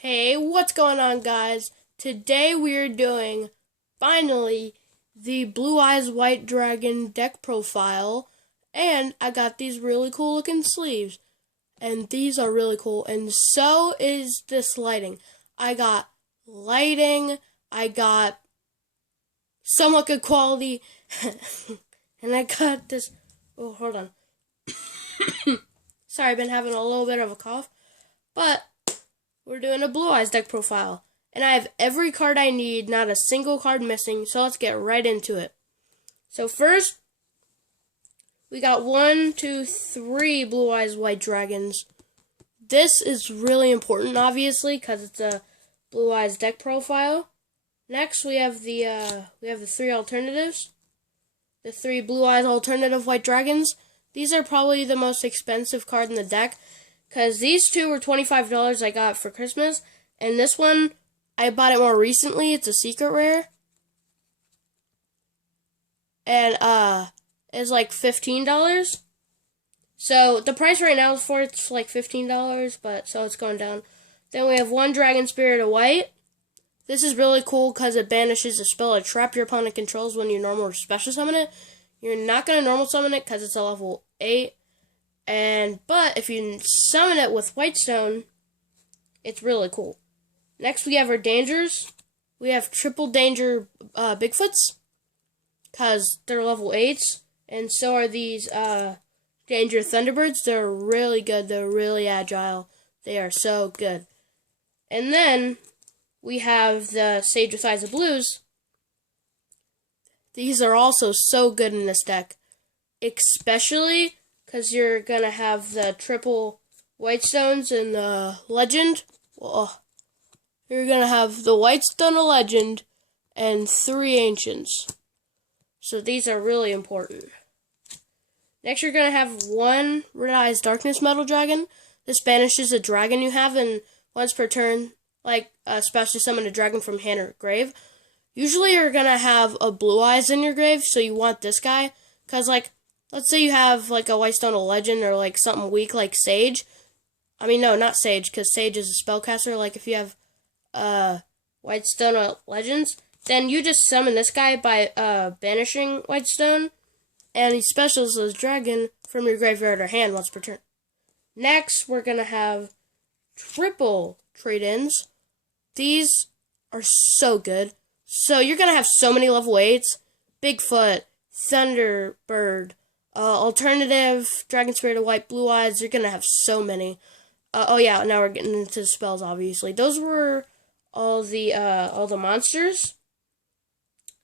Hey, what's going on, guys? Today we are doing, finally, the Blue Eyes White Dragon deck profile, and I got these really cool looking sleeves, and these are really cool, and so is this lighting. I got lighting, I got somewhat good quality, and I got this, oh, hold on. Sorry, I've been having a little bit of a cough, but we're doing a Blue Eyes deck profile. And I have every card I need, not a single card missing, so let's get right into it. So first, we got 1, 2, 3 Blue Eyes White Dragons. This is really important, obviously, because it's a Blue Eyes deck profile. Next, we have the 3 alternatives. The 3 Blue Eyes alternative White Dragons. These are probably the most expensive card in the deck, because these two were $25 I got for Christmas. And this one, I bought it more recently. It's a secret rare. And, it's like $15. So, the price right now for it's like $15, but, so it's going down. Then we have 1 Dragon Spirit of White. This is really cool because it banishes a spell or trap your opponent controls when you normal or special summon it. You're not going to normal summon it because it's a level 8. But if you summon it with Whitestone, it's really cool. Next, we have our dangers. We have triple danger Bigfoots, because they're level 8s, and so are these danger Thunderbirds. They're really good. They're really agile. They are so good. And then we have the Sage with Eyes of Blues. These are also so good in this deck, especially because you're going to have the triple Whitestones and the Legend. Well, you're going to have the Whitestone of Legend and 3 Ancients. So these are really important. Next, you're going to have 1 Red Eyes Darkness Metal Dragon. This banishes a dragon you have, and once per turn, like specially summon a dragon from hand or grave. Usually you're going to have a Blue Eyes in your grave, so you want this guy. Because, like, let's say you have, like, a Whitestone of Legend or, like, something weak like Sage. I mean, no, not Sage, because Sage is a spellcaster. Like, if you have Whitestone of Legends, then you just summon this guy by banishing Whitestone, and he specials as dragon from your graveyard or hand once per turn. Next, we're going to have triple trade-ins. These are so good. So, you're going to have so many level 8s. Bigfoot, Thunderbird, alternative, Dragon Spirit of White, Blue Eyes. You're going to have so many. Oh yeah, now we're getting into spells, obviously. Those were all the monsters.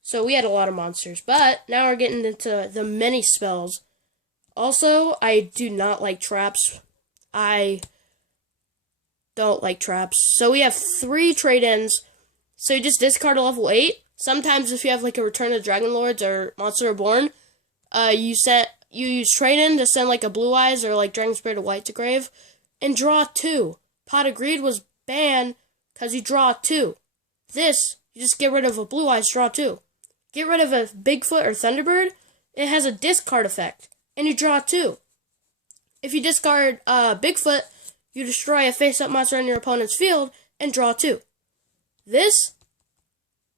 So we had a lot of monsters. But now we're getting into the many spells. Also, I do not like traps. I don't like traps. So we have 3 trade-ins. So you just discard a level 8. Sometimes if you have like a Return of the Dragon Lords or Monster Reborn, you use trade-in to send like a Blue Eyes or like Dragon Spirit of White to grave, and draw 2. Pot of Greed was banned because you draw 2. This, you just get rid of a Blue Eyes, draw 2. Get rid of a Bigfoot or Thunderbird, it has a discard effect, and you draw 2. If you discard Bigfoot, you destroy a face-up monster on your opponent's field and draw 2. This,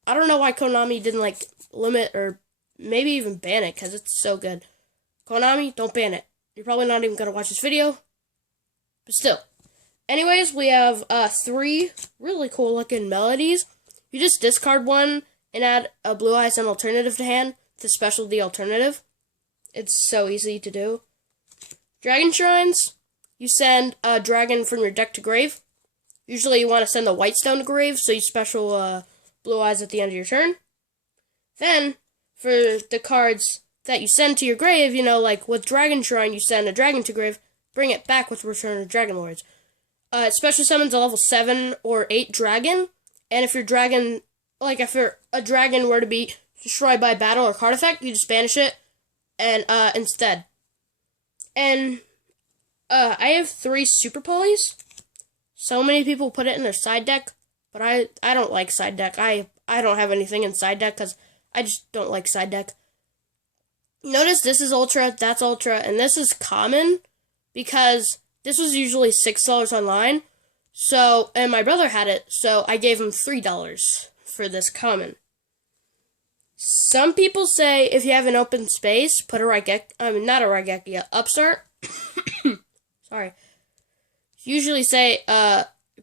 I don't know why Konami didn't like limit or maybe even ban it, because it's so good. Konami, don't ban it. You're probably not even going to watch this video, but still. Anyways, we have 3 really cool looking melodies. You just discard 1 and add a Blue Eyes and alternative to hand to special the alternative. It's so easy to do. Dragon Shrines, you send a dragon from your deck to grave. Usually you want to send the Whitestone to grave, so you special Blue Eyes at the end of your turn. Then, for the cards that you send to your grave, you know, like with Dragon Shrine, you send a dragon to grave, bring it back with Return of Dragon Lords. It special summons a level 7 or 8 dragon, and if your dragon, like if a dragon were to be destroyed by battle or card effect, you just banish it, and instead. And I have 3 Super Pulleys. So many people put it in their side deck, but I don't like side deck. I don't have anything in side deck because I just don't like side deck. Notice this is Ultra, that's Ultra, and this is Common, because this was usually $6 online. So, and my brother had it, so I gave him $3 for this common. Some people say if you have an open space, put a Raigeki, not a Raigeki, a Upstart. Sorry. Usually say,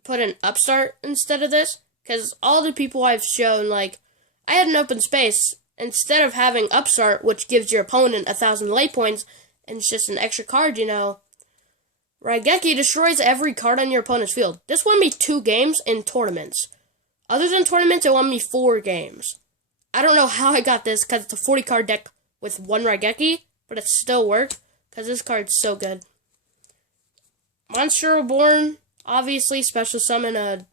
put an Upstart instead of this, because all the people I've shown, like, I had an open space, instead of having Upstart, which gives your opponent 1,000 light points, and it's just an extra card, Raigeki destroys every card on your opponent's field. This won me 2 games in tournaments. Other than tournaments, it won me 4 games. I don't know how I got this, because it's a 40 card deck with 1 Raigeki, but it still worked, because this card's so good. Monster Reborn, obviously, special summon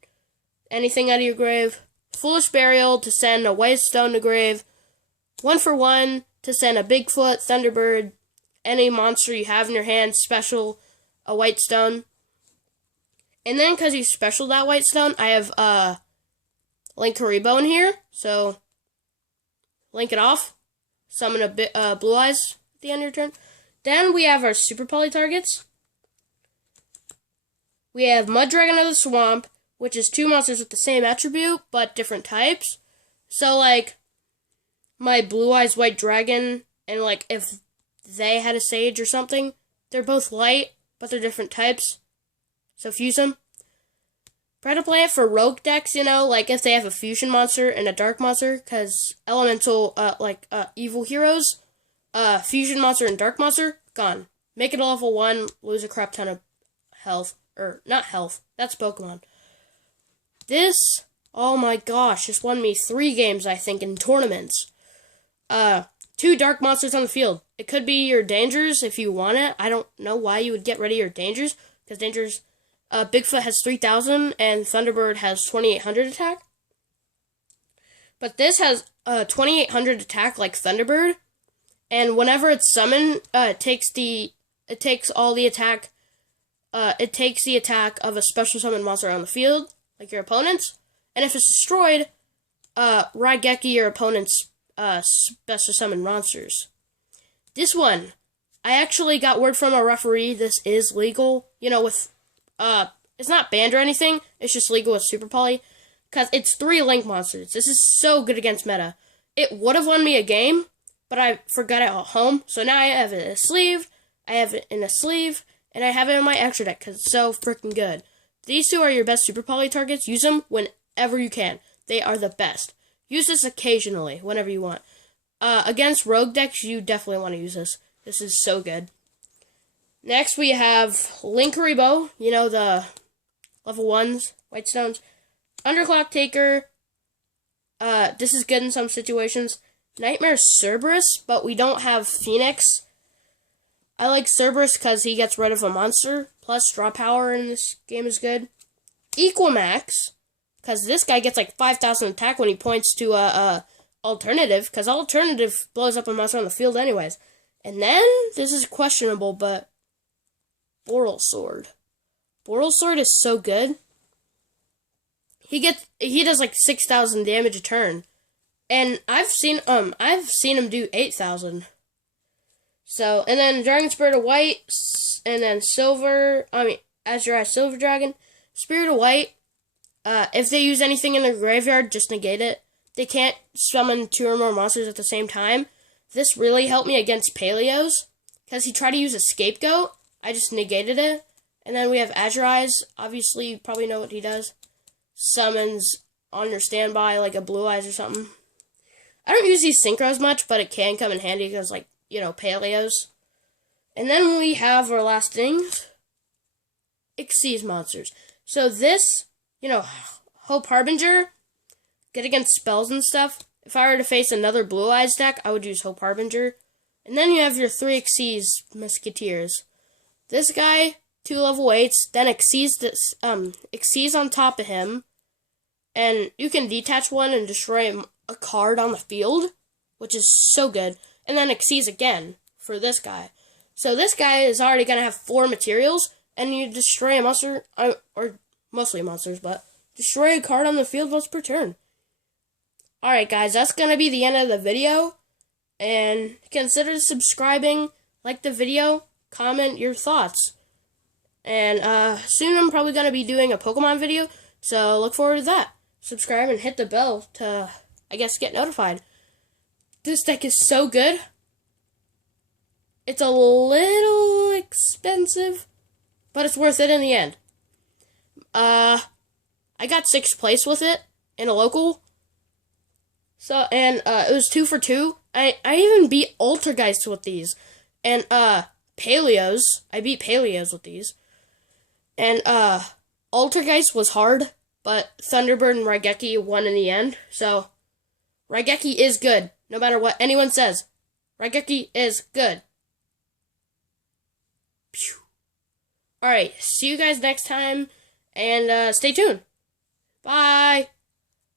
anything out of your grave. Foolish Burial to send a White Stone to grave. 1-for-1 to send a Bigfoot, Thunderbird, any monster you have in your hand, special a White Stone. And then, because you special that White Stone, I have Linkuriboh in here, so link it off. Summon a Blue Eyes at the end of your turn. Then we have our Super Poly targets. We have Mud Dragon of the Swamp, which is 2 monsters with the same attribute, but different types. So, like, my Blue Eyes White Dragon, and, like, if they had a Sage or something, they're both light, but they're different types. So, fuse them. Predaplant for rogue decks, like, if they have a fusion monster and a dark monster, because elemental, evil heroes, fusion monster and dark monster, gone. Make it a level 1, lose a crap ton of health. Or, not health. That's Pokemon. This, oh my gosh, this won me 3 games, I think, in tournaments. 2 dark monsters on the field. It could be your Dangers if you want it. I don't know why you would get rid of your Dangers, because Dangers, Bigfoot has 3,000, and Thunderbird has 2,800 attack. But this has 2,800 attack like Thunderbird, and whenever it's summoned, it takes the attack of a special summon monster on the field, like your opponent's. And if it's destroyed, Raigeki your opponent's special summon monsters. This one, I actually got word from a referee this is legal, with, it's not banned or anything, it's just legal with Super Poly, because it's 3 Link monsters. This is so good against meta. It would have won me a game, but I forgot it at home, so now I have it in a sleeve, and I have it in my extra deck because it's so freaking good. These 2 are your best Super Poly targets. Use them whenever you can. They are the best. Use this occasionally, whenever you want. Against rogue decks, you definitely want to use this. This is so good. Next, we have Linkuriboh. The level 1s, White Stones. Underclock Taker. This is good in some situations. Nightmare Cerberus, but we don't have Phoenix. I like Cerberus because he gets rid of a monster, plus draw power in this game is good. Equimax, because this guy gets like 5,000 attack when he points to Alternative, because Alternative blows up a monster on the field anyways. And then, this is questionable, but Borrelsword. Borrelsword is so good. He does like 6,000 damage a turn. And I've seen him do 8,000. So, and then Dragon Spirit of White, and then Azure Silver Dragon. Spirit of White, if they use anything in their graveyard, just negate it. They can't summon 2 or more monsters at the same time. This really helped me against Paleos, because he tried to use a Scapegoat. I just negated it. And then we have Azure Eyes. Obviously, you probably know what he does. Summons on your standby, like a Blue Eyes or something. I don't use these synchros much, but it can come in handy because, Paleos. And then we have our last things. Xyz monsters. So this, Hope Harbinger, good against spells and stuff. If I were to face another Blue Eyes deck, I would use Hope Harbinger. And then you have your 3 Xyz Musketeers. This guy, 2 level 8s, then Xyz on top of him. And you can detach one and destroy a card on the field, which is so good. And then Xyz again for this guy. So this guy is already going to have 4 materials, and you destroy a monster, or mostly monsters, but destroy a card on the field once per turn. Alright guys, that's going to be the end of the video, and consider subscribing, like the video, comment your thoughts. And soon I'm probably going to be doing a Pokemon video, so look forward to that. Subscribe and hit the bell to, I guess, get notified. This deck is so good. It's a little expensive, but it's worth it in the end. I got 6th place with it in a local. So, and it was 2 for 2. I even beat Altergeist with these. And Paleos. I beat Paleos with these. And Altergeist was hard, but Thunderbird and Raigeki won in the end. So Raigeki is good, no matter what anyone says. Raigeki is good. Alright, see you guys next time, and stay tuned. Bye!